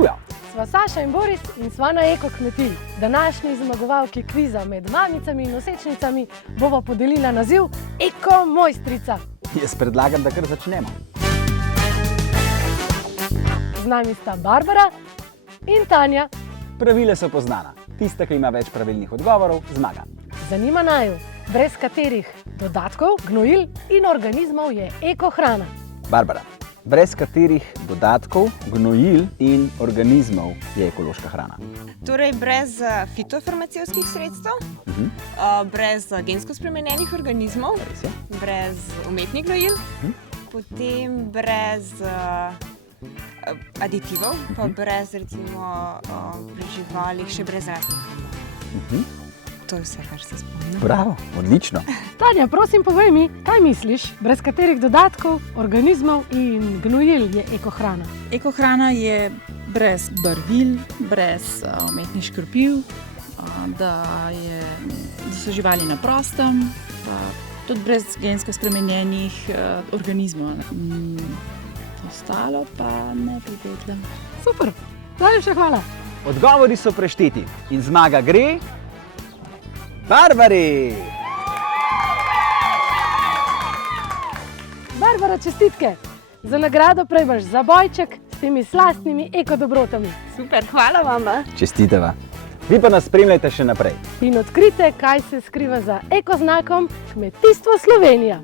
Živijo! Sva Saša in Boris in sva na Eko kmetiji. Današnji zmagovalki kviza med mamicami in nosečnicami bova podelila naziv Eko mojstrica. Jaz predlagam, da kar začnemo. Z nami sta Barbara in Tanja. Pravila so poznana. Tista, ki ima več pravilnih odgovorov, zmaga. Zanima naju, brez katerih dodatkov, gnojil in organizmov je eko hrana. Barbara, brez katerih dodatkov, gnojil in organizmov je ekološka hrana? Torej brez fitofarmacevtskih sredstev, brez gensko spremenjenih organizmov, Res je? brez umetnih gnojil, potem brez aditivov, pa brez recimo pri živalih še brez rasnih hormonov. To je vse, kar se spomnim. Bravo, odlično. Tanja, prosim povej mi, kaj misliš, brez katerih dodatkov, organizmov in gnojil je eko hrana? Ekohrana je brez barvil, brez umetnih škropiv, da so živali na prostem, pa tudi brez gensko spremenjenih organizmov. Ostalo pa ne bi vedela. Super, najlepša hvala. Odgovori so prešteti in zmaga gre Barbari! Barbara, čestitke! Za nagrado prejmeš zabojček s temi slastnimi eko dobrotami. Super, hvala vam. Čestitava. Vi pa nas spremljajte še naprej. In odkrite, kaj se skriva za eko znakom Kmetijstvo Slovenija.